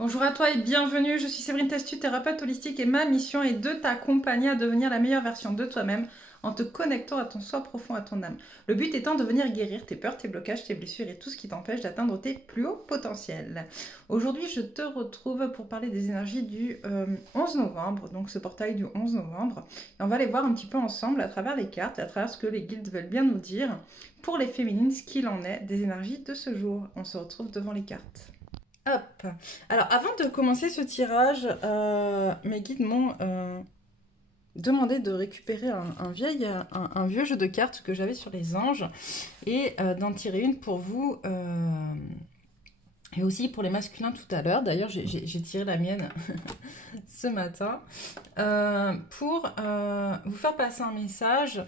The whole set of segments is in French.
Bonjour à toi et bienvenue, je suis Séverine Testu, thérapeute holistique et ma mission est de t'accompagner à devenir la meilleure version de toi-même en te connectant à ton soi profond, à ton âme. Le but étant de venir guérir tes peurs, tes blocages, tes blessures et tout ce qui t'empêche d'atteindre tes plus hauts potentiels. Aujourd'hui, je te retrouve pour parler des énergies du 11 novembre, donc ce portail du 11 novembre. Et on va aller voir un petit peu ensemble à travers les cartes et à travers ce que les guides veulent bien nous dire pour les féminines, ce qu'il en est des énergies de ce jour. On se retrouve devant les cartes. Hop. Alors, avant de commencer ce tirage, mes guides m'ont demandé de récupérer un vieux jeu de cartes que j'avais sur les anges et d'en tirer une pour vous et aussi pour les masculins tout à l'heure. D'ailleurs, j'ai tiré la mienne ce matin pour vous faire passer un message.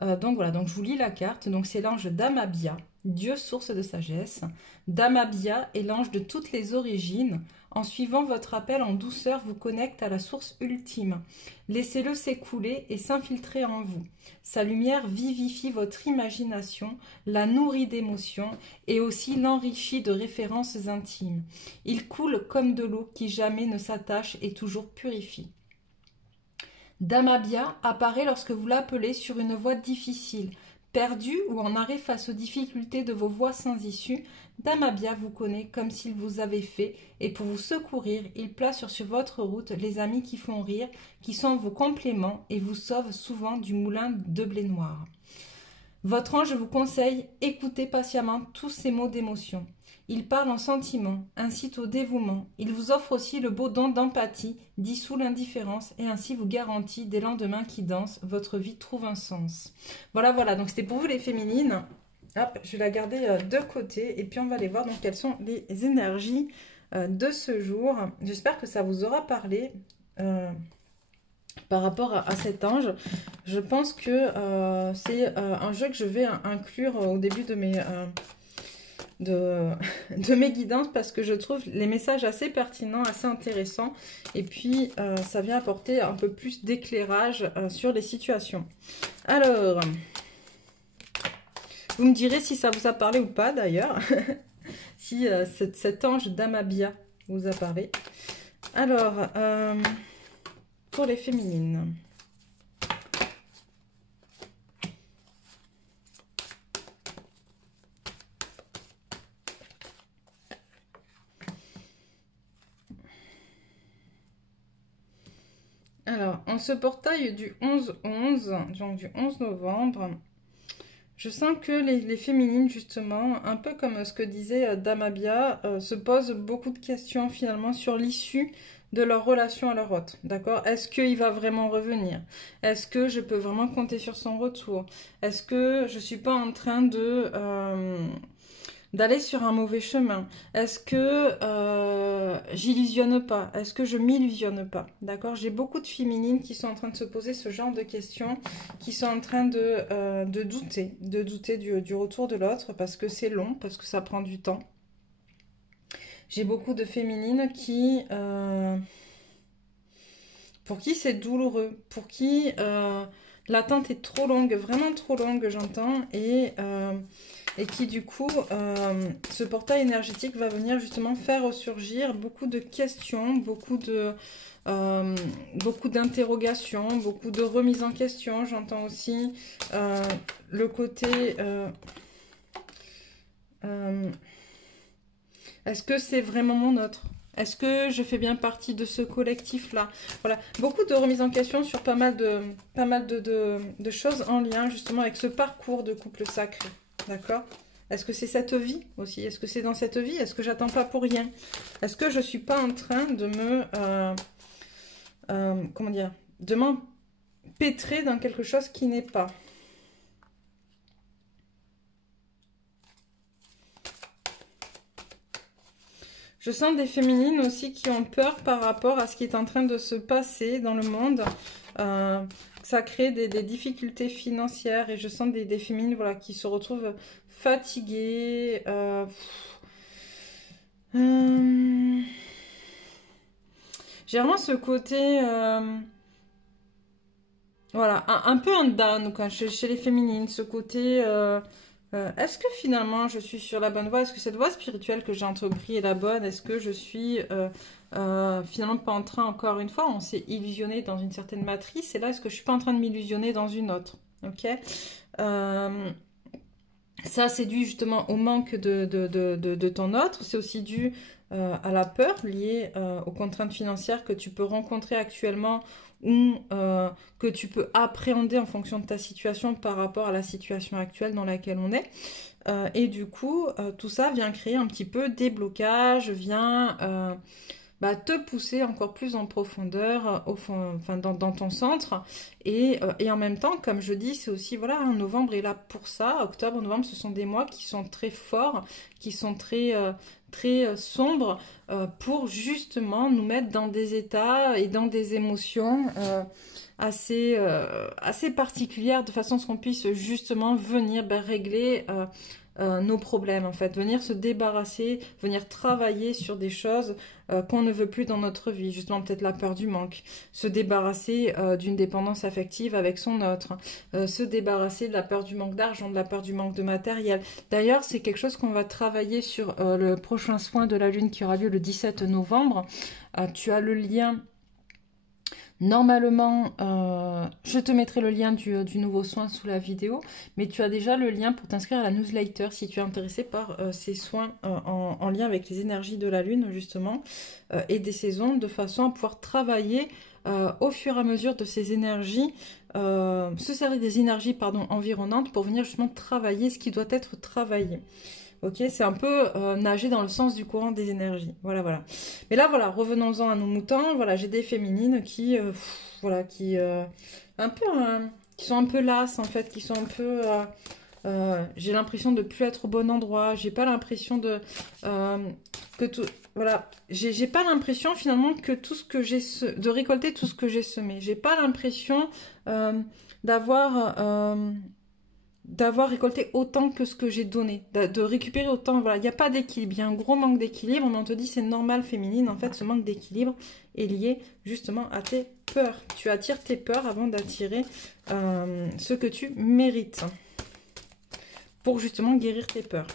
Donc voilà, donc je vous lis la carte. Donc c'est l'ange Damabia, Dieu source de sagesse. Damabia est l'ange de toutes les origines. En suivant votre appel en douceur, vous connecte à la source ultime. Laissez-le s'écouler et s'infiltrer en vous. Sa lumière vivifie votre imagination, la nourrit d'émotions et aussi l'enrichit de références intimes. Il coule comme de l'eau qui jamais ne s'attache et toujours purifie. Damabia apparaît lorsque vous l'appelez sur une voie difficile. Perdu ou en arrêt face aux difficultés de vos voies sans issue, Damabia vous connaît comme s'il vous avait fait et pour vous secourir, il place sur votre route les amis qui font rire, qui sont vos compléments et vous sauvent souvent du moulin de blé noir. Votre ange vous conseille, écoutez patiemment tous ces mots d'émotion. Il parle en sentiment, incite au dévouement. Il vous offre aussi le beau don d'empathie, dissout l'indifférence et ainsi vous garantit des lendemains qui dansent, votre vie trouve un sens. Voilà, donc c'était pour vous les féminines. Hop, je vais la garder de côté et puis on va aller voir donc quelles sont les énergies de ce jour. J'espère que ça vous aura parlé par rapport à cet ange. Je pense que c'est un jeu que je vais inclure au début de mes... de mes guidances parce que je trouve les messages assez pertinents, assez intéressants et puis ça vient apporter un peu plus d'éclairage sur les situations. Alors, vous me direz si ça vous a parlé ou pas d'ailleurs, si cet ange Damabia vous a parlé. Alors, pour les féminines. Alors, en ce portail du 11-11, donc du 11 novembre, je sens que les féminines, justement, un peu comme ce que disait Damabia, se posent beaucoup de questions finalement sur l'issue de leur relation à leur hôte. D'accord? Est-ce qu'il va vraiment revenir? Est-ce que je peux vraiment compter sur son retour? Est-ce que je ne suis pas en train de... d'aller sur un mauvais chemin? Est-ce que j'illusionne pas? Est-ce que je m'illusionne pas? D'accord? J'ai beaucoup de féminines qui sont en train de se poser ce genre de questions, qui sont en train de douter du retour de l'autre parce que c'est long, parce que ça prend du temps. J'ai beaucoup de féminines qui... pour qui c'est douloureux, pour qui l'attente est trop longue, vraiment trop longue, j'entends, et qui du coup, ce portail énergétique va venir justement faire ressurgir beaucoup de questions, beaucoup d'interrogations, beaucoup de remises en question. J'entends aussi le côté... est-ce que c'est vraiment mon autre? Est-ce que je fais bien partie de ce collectif-là? Voilà, beaucoup de remises en question sur pas mal de choses en lien justement avec ce parcours de couple sacré. D'accord? Est-ce que c'est cette vie aussi? Est-ce que c'est dans cette vie? Est-ce que j'attends pas pour rien? Est-ce que je suis pas en train de me... comment dire? De m'empêtrer dans quelque chose qui n'est pas? Je sens des féminines aussi qui ont peur par rapport à ce qui est en train de se passer dans le monde. Ça crée des difficultés financières et je sens des féminines voilà, qui se retrouvent fatiguées. J'ai vraiment ce côté... voilà, un peu en down quoi, chez les féminines. Ce côté... Est-ce que finalement je suis sur la bonne voie? Est-ce que cette voie spirituelle que j'ai entreprise est la bonne? Est-ce que je suis finalement pas en train, encore une fois, on s'est illusionné dans une certaine matrice, et là, est-ce que je suis pas en train de m'illusionner dans une autre? Ok. Ça, c'est dû justement au manque de ton autre. C'est aussi dû à la peur liée aux contraintes financières que tu peux rencontrer actuellement ou que tu peux appréhender en fonction de ta situation par rapport à la situation actuelle dans laquelle on est. Et du coup, tout ça vient créer un petit peu des blocages, vient te pousser encore plus en profondeur au fond, enfin, dans ton centre. Et en même temps, comme je dis, c'est aussi, voilà, novembre est là pour ça. Octobre, novembre, ce sont des mois qui sont très forts, qui sont très sombres, pour justement nous mettre dans des états et dans des émotions assez particulières, de façon à ce qu'on puisse justement venir régler nos problèmes, en fait, venir se débarrasser, venir travailler sur des choses qu'on ne veut plus dans notre vie, justement peut-être la peur du manque, se débarrasser d'une dépendance affective avec son autre, se débarrasser de la peur du manque d'argent, de la peur du manque de matériel. D'ailleurs, c'est quelque chose qu'on va travailler sur le prochain soin de la lune qui aura lieu le 17 novembre. Tu as le lien. Normalement, je te mettrai le lien du nouveau soin sous la vidéo, mais tu as déjà le lien pour t'inscrire à la newsletter si tu es intéressé par ces soins en lien avec les énergies de la lune, justement, et des saisons, de façon à pouvoir travailler au fur et à mesure de ces énergies, se servir des énergies, pardon, environnantes pour venir justement travailler ce qui doit être travaillé. Ok, c'est un peu nager dans le sens du courant des énergies. Voilà, voilà. Mais là, voilà, revenons-en à nos moutons. Voilà, j'ai des féminines qui, voilà, qui, un peu, qui sont un peu lasses, en fait, qui sont un peu... j'ai l'impression de plus être au bon endroit. J'ai pas l'impression de... que tout... Voilà, j'ai pas l'impression, finalement, que tout ce que j'ai... de récolter tout ce que j'ai semé. J'ai pas l'impression d'avoir récolté autant que ce que j'ai donné, de récupérer autant. Voilà, il n'y a pas d'équilibre, il y a un gros manque d'équilibre, mais on te dit c'est normal féminine. En fait, ce manque d'équilibre est lié justement à tes peurs. Tu attires tes peurs avant d'attirer ce que tu mérites, pour justement guérir tes peurs.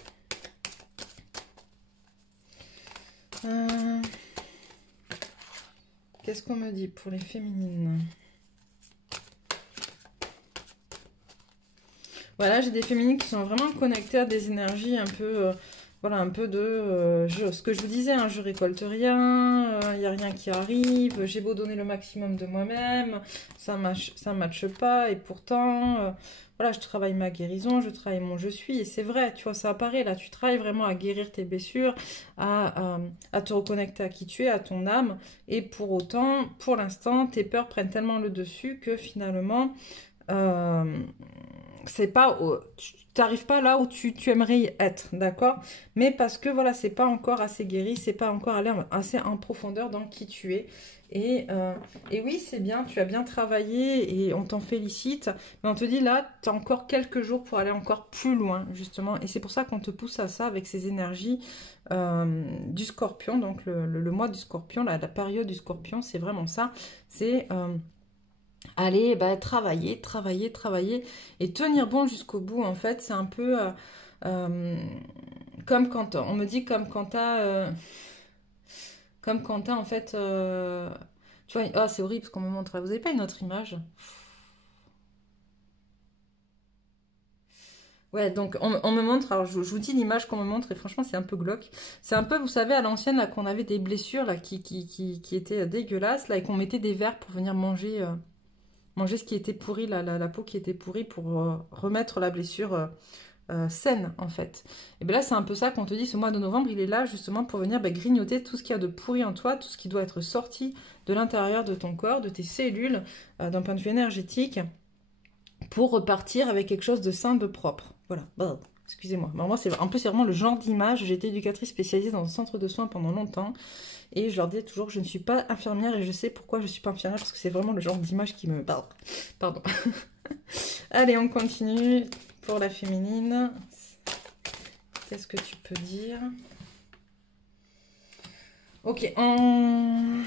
Qu'est-ce qu'on me dit pour les féminines? Voilà, j'ai des féminines qui sont vraiment connectées à des énergies un peu, voilà, un peu de, ce que je vous disais, hein, je récolte rien, il n'y a rien qui arrive, j'ai beau donner le maximum de moi-même, ça matche pas, et pourtant, voilà, je travaille ma guérison, je travaille mon je suis, et c'est vrai, tu vois, ça apparaît là, tu travailles vraiment à guérir tes blessures, à te reconnecter à qui tu es, à ton âme, et pour autant, pour l'instant, tes peurs prennent tellement le dessus que finalement... c'est pas, tu n'arrives pas là où tu aimerais être, d'accord? Mais parce que voilà, c'est pas encore assez guéri, c'est pas encore allé assez en profondeur dans qui tu es. Et oui, c'est bien, tu as bien travaillé et on t'en félicite. Mais on te dit là, tu as encore quelques jours pour aller encore plus loin, justement. Et c'est pour ça qu'on te pousse à ça avec ces énergies du scorpion. Donc le mois du scorpion, la période du scorpion, c'est vraiment ça. C'est... aller travailler et tenir bon jusqu'au bout. En fait, c'est un peu comme quand on me dit comme quand t'as en fait tu vois, ah, c'est horrible ce qu'on me montre. Vous n'avez pas une autre image? Ouais, donc on me montre, alors je vous dis l'image qu'on me montre et franchement c'est un peu glauque. C'est un peu, vous savez, à l'ancienne là qu'on avait des blessures là qui étaient dégueulasses là et qu'on mettait des verres pour venir manger ce qui était pourri, la peau qui était pourrie pour remettre la blessure saine en fait. Et bien là c'est un peu ça qu'on te dit, ce mois de novembre il est là justement pour venir grignoter tout ce qu'il y a de pourri en toi, tout ce qui doit être sorti de l'intérieur de ton corps, de tes cellules, d'un point de vue énergétique, pour repartir avec quelque chose de sain, de propre. Voilà. Excusez-moi. En plus, c'est vraiment le genre d'image. J'ai été éducatrice spécialisée dans un centre de soins pendant longtemps. Et je leur disais toujours, je ne suis pas infirmière et je sais pourquoi je ne suis pas infirmière, parce que c'est vraiment le genre d'image qui me... Pardon. Allez, on continue pour la féminine. Qu'est-ce que tu peux dire? Ok, on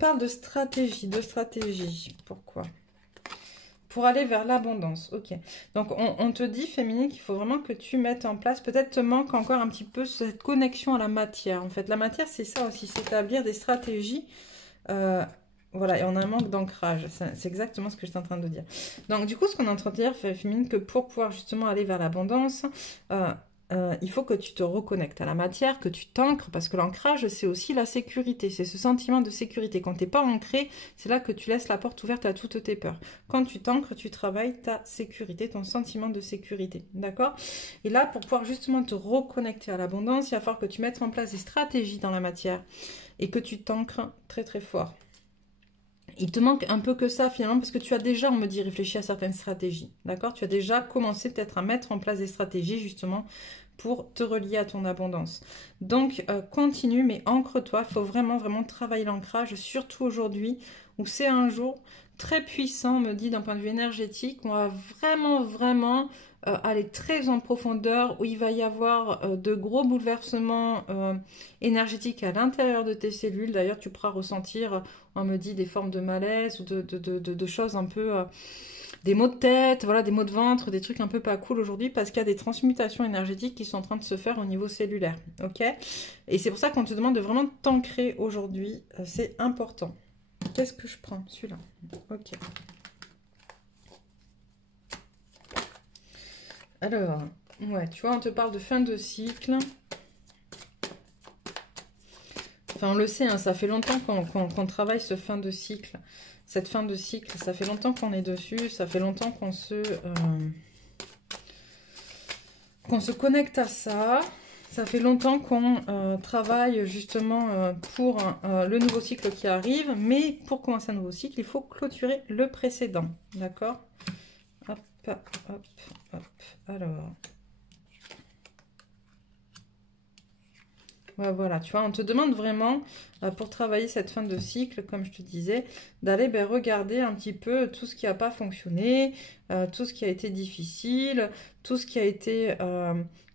parle de stratégie. Pourquoi? pour aller vers l'abondance. Ok. Donc, on te dit, féminine, qu'il faut vraiment que tu mettes en place. Peut-être te manque encore un petit peu cette connexion à la matière. En fait, la matière, c'est ça aussi, c'est établir des stratégies. Voilà, et on a un manque d'ancrage. C'est exactement ce que j'étais en train de dire. Donc, du coup, ce qu'on est en train de dire, féminine, que pour pouvoir justement aller vers l'abondance, il faut que tu te reconnectes à la matière, que tu t'ancres, parce que l'ancrage, c'est aussi la sécurité. C'est ce sentiment de sécurité. Quand tu n'es pas ancré, c'est là que tu laisses la porte ouverte à toutes tes peurs. Quand tu t'ancres, tu travailles ta sécurité, ton sentiment de sécurité. D'accord? Et là, pour pouvoir justement te reconnecter à l'abondance, il va falloir que tu mettes en place des stratégies dans la matière et que tu t'ancres très très fort. Il te manque un peu que ça finalement parce que tu as déjà, on me dit, réfléchi à certaines stratégies. D'accord? Tu as déjà commencé peut-être à mettre en place des stratégies justement pour te relier à ton abondance. Donc, continue, mais ancre-toi. Il faut vraiment, vraiment travailler l'ancrage, surtout aujourd'hui où c'est un jour très puissant, on me dit, d'un point de vue énergétique. On va vraiment, vraiment aller très en profondeur, où il va y avoir de gros bouleversements énergétiques à l'intérieur de tes cellules. D'ailleurs, tu pourras ressentir, on me dit, des formes de malaise ou de choses un peu... des maux de tête, voilà, des maux de ventre, des trucs un peu pas cool aujourd'hui parce qu'il y a des transmutations énergétiques qui sont en train de se faire au niveau cellulaire, ok? Et c'est pour ça qu'on te demande de vraiment t'ancrer aujourd'hui, c'est important. Qu'est-ce que je prends? Celui-là, ok. Alors, ouais, tu vois, on te parle de fin de cycle. Enfin, on le sait, hein, ça fait longtemps qu'on travaille ce fin de cycle. Cette fin de cycle, ça fait longtemps qu'on est dessus, ça fait longtemps qu'on se connecte à ça. Ça fait longtemps qu'on travaille justement pour le nouveau cycle qui arrive. Mais pour commencer un nouveau cycle, il faut clôturer le précédent. D'accord? Hop, hop, hop. Alors... Ouais, voilà, tu vois, on te demande vraiment, pour travailler cette fin de cycle, comme je te disais, d'aller regarder un petit peu tout ce qui n'a pas fonctionné, tout ce qui a été difficile, tout ce qui a été,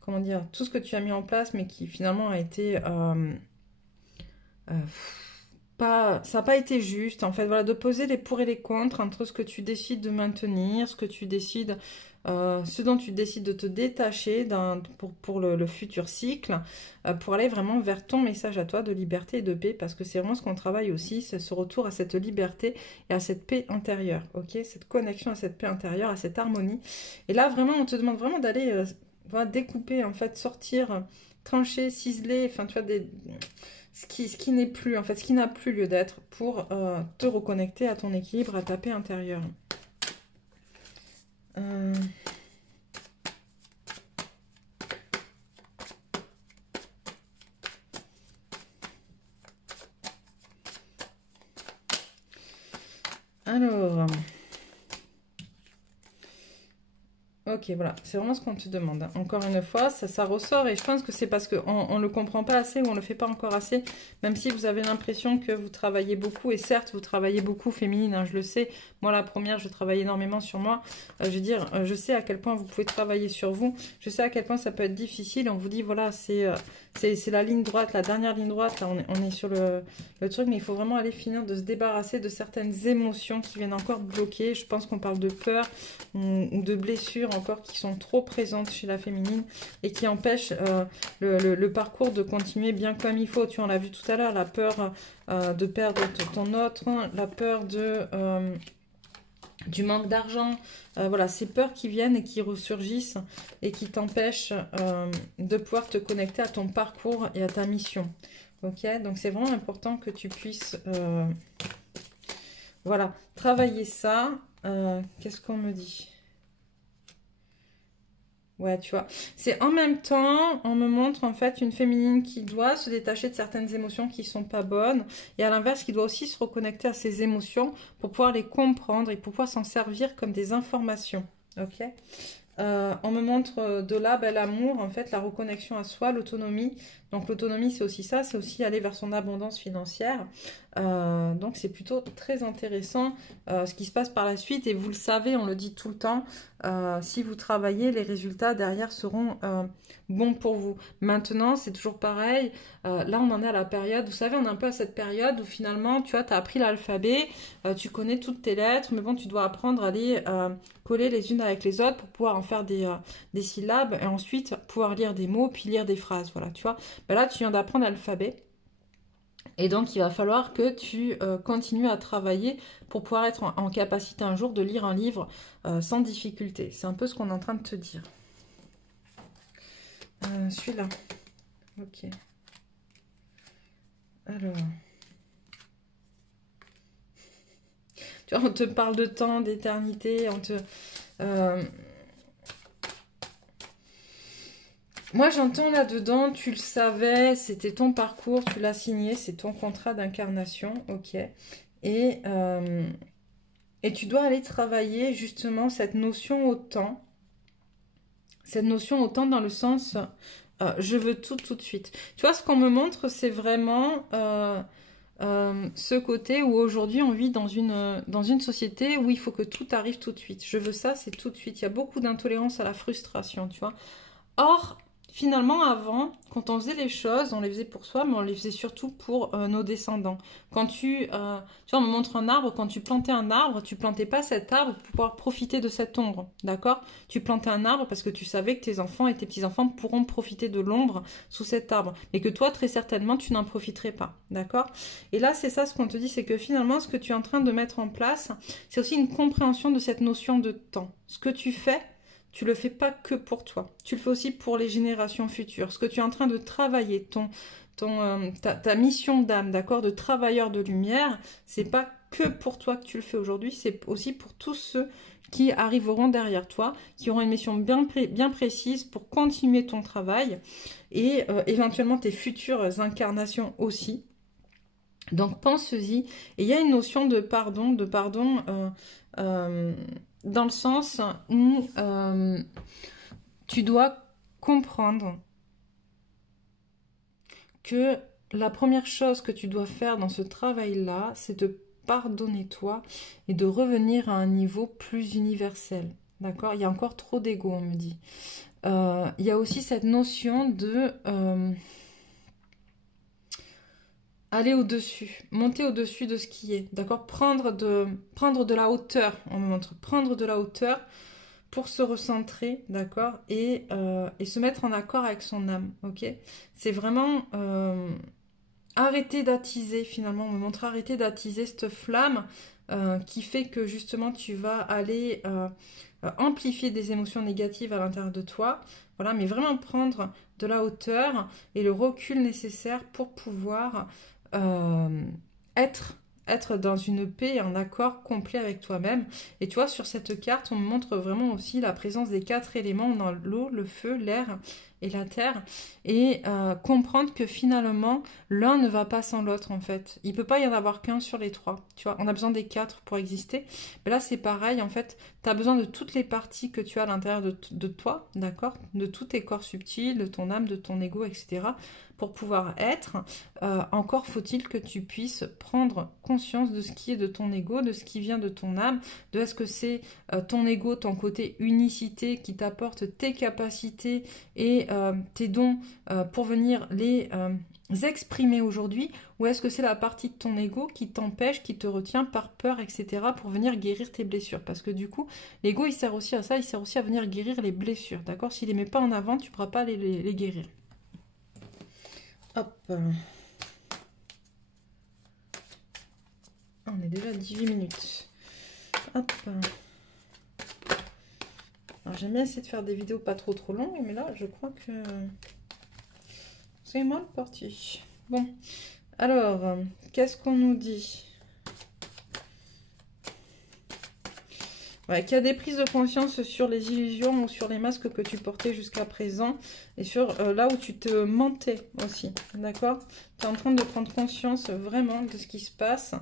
comment dire, tout ce que tu as mis en place, mais qui finalement a été pas, ça n'a pas été juste. En fait, voilà, de poser les pour et les contre entre ce que tu décides de maintenir, ce que tu décides... ce dont tu décides de te détacher pour le futur cycle, pour aller vraiment vers ton message à toi de liberté et de paix, parce que c'est vraiment ce qu'on travaille aussi, c'est ce retour à cette liberté et à cette paix intérieure, ok? Cette connexion à cette paix intérieure, à cette harmonie. Et là, vraiment, on te demande vraiment d'aller voilà, découper, en fait, sortir, trancher, ciseler, enfin, tu vois, ce qui n'est plus, en fait, ce qui n'a plus lieu d'être pour te reconnecter à ton équilibre, à ta paix intérieure. Alors, ok, voilà, c'est vraiment ce qu'on te demande. Encore une fois, ça ressort et je pense que c'est parce qu'on ne le comprend pas assez ou on ne le fait pas encore assez, même si vous avez l'impression que vous travaillez beaucoup, et certes, vous travaillez beaucoup féminine, hein, je le sais. Moi, la première, je travaille énormément sur moi. Je veux dire, je sais à quel point vous pouvez travailler sur vous. Je sais à quel point ça peut être difficile. On vous dit, voilà, c'est la ligne droite, la dernière ligne droite. Là, on est sur le truc, mais il faut vraiment aller finir de se débarrasser de certaines émotions qui viennent encore bloquer. Je pense qu'on parle de peur ou de blessures encore qui sont trop présentes chez la féminine et qui empêchent le parcours de continuer bien comme il faut. Tu vois, on l'a vu tout à l'heure, la peur de perdre ton autre, la peur du manque d'argent, voilà, ces peurs qui viennent et qui ressurgissent et qui t'empêchent de pouvoir te connecter à ton parcours et à ta mission. Ok, donc c'est vraiment important que tu puisses voilà, travailler ça. Qu'est-ce qu'on me dit? Ouais, tu vois. C'est en même temps, on me montre en fait une féminine qui doit se détacher de certaines émotions qui sont pas bonnes. Et à l'inverse, qui doit aussi se reconnecter à ses émotions pour pouvoir les comprendre et pour pouvoir s'en servir comme des informations. Ok? On me montre de là l'amour, en fait, la reconnexion à soi, l'autonomie. Donc l'autonomie, c'est aussi ça, c'est aussi aller vers son abondance financière. Donc c'est plutôt très intéressant ce qui se passe par la suite. Et vous le savez, on le dit tout le temps, si vous travaillez, les résultats derrière seront bons pour vous. Maintenant, c'est toujours pareil. Là, on en est à la période, vous savez, on est un peu à cette période où finalement, tu vois, tu as appris l'alphabet, tu connais toutes tes lettres, mais bon, tu dois apprendre à les coller les unes avec les autres pour pouvoir en faire des syllabes et ensuite pouvoir lire des mots, puis lire des phrases. Voilà, tu vois. Ben là, tu viens d'apprendre l'alphabet. Et donc, il va falloir que tu continues à travailler pour pouvoir être en capacité un jour de lire un livre sans difficulté. C'est un peu ce qu'on est en train de te dire. Celui-là. Ok. Alors. Tu vois, on te parle de temps, d'éternité, on te... Moi, j'entends là-dedans, tu le savais, c'était ton parcours, tu l'as signé, c'est ton contrat d'incarnation, ok. Et tu dois aller travailler justement cette notion au temps. Cette notion au temps dans le sens, je veux tout de suite. Tu vois, ce qu'on me montre, c'est vraiment ce côté où aujourd'hui on vit dans une société où il faut que tout arrive tout de suite. Je veux ça, c'est tout de suite. Il y a beaucoup d'intolérance à la frustration, tu vois. Or, finalement, avant, quand on faisait les choses, on les faisait pour soi, mais on les faisait surtout pour nos descendants. Quand tu vois, on me montre un arbre, quand tu plantais un arbre, tu plantais pas cet arbre pour pouvoir profiter de cette ombre, d'accord? Tu plantais un arbre parce que tu savais que tes enfants et tes petits-enfants pourront profiter de l'ombre sous cet arbre, mais que toi, très certainement, tu n'en profiterais pas, d'accord? Et là, c'est ça ce qu'on te dit, c'est que finalement, ce que tu es en train de mettre en place, c'est aussi une compréhension de cette notion de temps. Ce que tu fais, tu le fais pas que pour toi, tu le fais aussi pour les générations futures. Ce que tu es en train de travailler, ta mission d'âme, d'accord, de travailleur de lumière, c'est pas que pour toi que tu le fais aujourd'hui, c'est aussi pour tous ceux qui arriveront derrière toi, qui auront une mission bien précise pour continuer ton travail et éventuellement tes futures incarnations aussi. Donc pense-y. Et il y a une notion de pardon, dans le sens où tu dois comprendre que la première chose que tu dois faire dans ce travail-là, c'est de pardonner toi et de revenir à un niveau plus universel. D'accord? Il y a encore trop d'ego, on me dit. Il y a aussi cette notion de... aller au-dessus, monter au-dessus de ce qui est, d'accord, prendre de la hauteur, on me montre, prendre de la hauteur pour se recentrer, d'accord, et se mettre en accord avec son âme, ok. C'est vraiment arrêter d'attiser, finalement, on me montre arrêter d'attiser cette flamme qui fait que justement tu vas aller amplifier des émotions négatives à l'intérieur de toi, voilà, mais vraiment prendre de la hauteur et le recul nécessaire pour pouvoir être dans une paix et un accord complet avec toi-même. Et tu vois, sur cette carte, on me montre vraiment aussi la présence des 4 éléments dans l'eau, le feu, l'air et la terre. Et comprendre que finalement, l'un ne va pas sans l'autre, en fait. Il ne peut pas y en avoir qu'un sur les 3. Tu vois, on a besoin des 4 pour exister. Mais là, c'est pareil, en fait. Tu as besoin de toutes les parties que tu as à l'intérieur de toi, d'accord? De tous tes corps subtils, de ton âme, de ton ego, etc., pour pouvoir être. Encore faut-il que tu puisses prendre conscience de ce qui est de ton ego, de ce qui vient de ton âme, de est-ce que c'est ton ego, ton côté unicité qui t'apporte tes capacités et tes dons pour venir les exprimer aujourd'hui, ou est-ce que c'est la partie de ton ego qui t'empêche, qui te retient par peur, etc., pour venir guérir tes blessures? Parce que du coup, l'ego, il sert aussi à ça, il sert aussi à venir guérir les blessures, d'accord? S'il les met pas en avant, tu ne pourras pas les guérir. Hop. On est déjà à 18 minutes. Hop. Alors j'aime bien essayer de faire des vidéos pas trop longues, mais là je crois que c'est mal parti. Bon, alors, qu'est-ce qu'on nous dit? Ouais, qu'il y a des prises de conscience sur les illusions ou sur les masques que tu portais jusqu'à présent et sur là où tu te mentais aussi, d'accord? Tu es en train de prendre conscience vraiment de ce qui se passe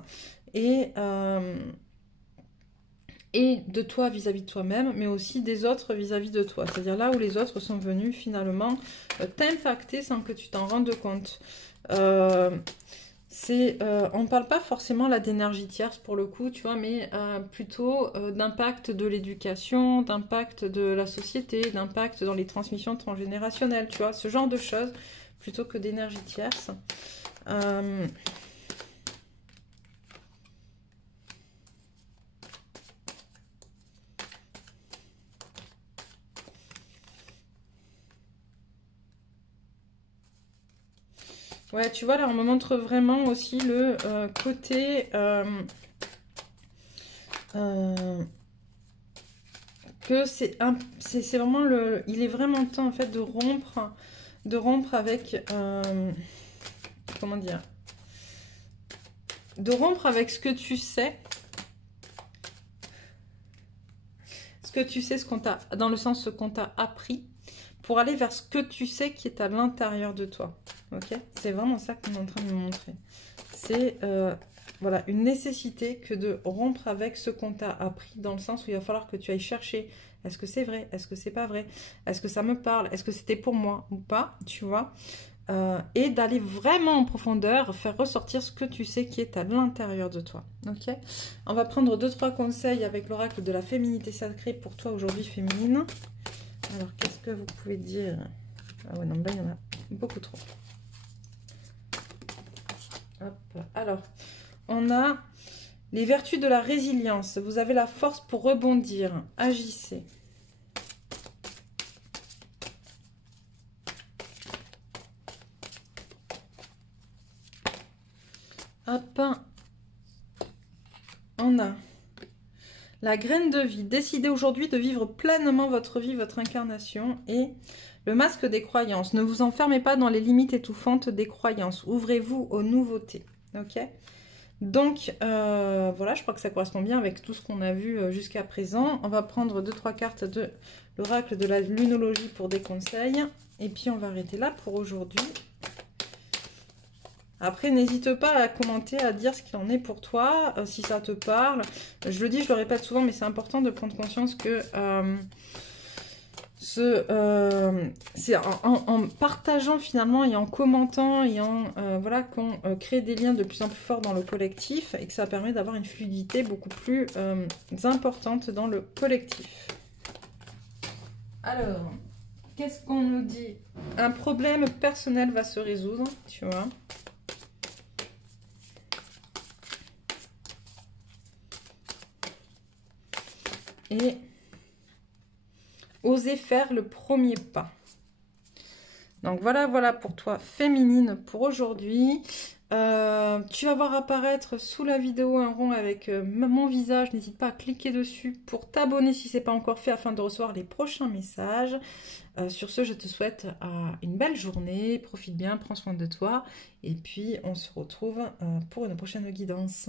et de toi vis-à-vis de toi-même, mais aussi des autres vis-à-vis de toi. C'est-à-dire là où les autres sont venus finalement t'impacter sans que tu t'en rendes compte. on ne parle pas forcément là d'énergie tierce pour le coup, tu vois, mais plutôt d'impact de l'éducation, d'impact de la société, d'impact dans les transmissions transgénérationnelles, tu vois, ce genre de choses, plutôt que d'énergie tierce. Ouais, tu vois, là, on me montre vraiment aussi le côté... que c'est vraiment le... Il est vraiment temps, en fait, de rompre avec... comment dire? De rompre avec ce que tu sais. Ce que tu sais, ce qu'on t'a... Dans le sens, ce qu'on t'a appris. Pour aller vers ce que tu sais qui est à l'intérieur de toi. Ok? C'est vraiment ça qu'on est en train de me montrer. C'est voilà, une nécessité que de rompre avec ce qu'on t'a appris, dans le sens où il va falloir que tu ailles chercher. Est-ce que c'est vrai? Est-ce que c'est pas vrai? Est-ce que ça me parle? Est-ce que c'était pour moi ou pas? Tu vois? Et d'aller vraiment en profondeur, faire ressortir ce que tu sais qui est à l'intérieur de toi. Ok? On va prendre 2-3 conseils avec l'oracle de la féminité sacrée pour toi aujourd'hui, féminine. Alors, qu'est-ce que vous pouvez dire? Ah ouais, non, là, il y en a beaucoup trop. Hop. Alors, on a les vertus de la résilience. Vous avez la force pour rebondir. Agissez. Hop. On a la graine de vie. Décidez aujourd'hui de vivre pleinement votre vie, votre incarnation. Et le masque des croyances. Ne vous enfermez pas dans les limites étouffantes des croyances. Ouvrez-vous aux nouveautés. Ok? Donc, voilà, je crois que ça correspond bien avec tout ce qu'on a vu jusqu'à présent. On va prendre 2-3 cartes de l'oracle de la lunologie pour des conseils. Et puis, on va arrêter là pour aujourd'hui. Après, n'hésite pas à commenter, à dire ce qu'il en est pour toi, si ça te parle. Je le dis, je le répète souvent, mais c'est important de prendre conscience que c'est en partageant finalement et en commentant et voilà, qu'on crée des liens de plus en plus forts dans le collectif et que ça permet d'avoir une fluidité beaucoup plus importante dans le collectif. Alors, qu'est-ce qu'on nous dit? Un problème personnel va se résoudre, tu vois. Et oser faire le premier pas. Donc voilà pour toi, féminine, pour aujourd'hui. Tu vas voir apparaître sous la vidéo un rond avec mon visage. N'hésite pas à cliquer dessus pour t'abonner si ce n'est pas encore fait afin de recevoir les prochains messages. Sur ce, je te souhaite une belle journée. Profite bien, prends soin de toi. Et puis, on se retrouve pour une prochaine guidance.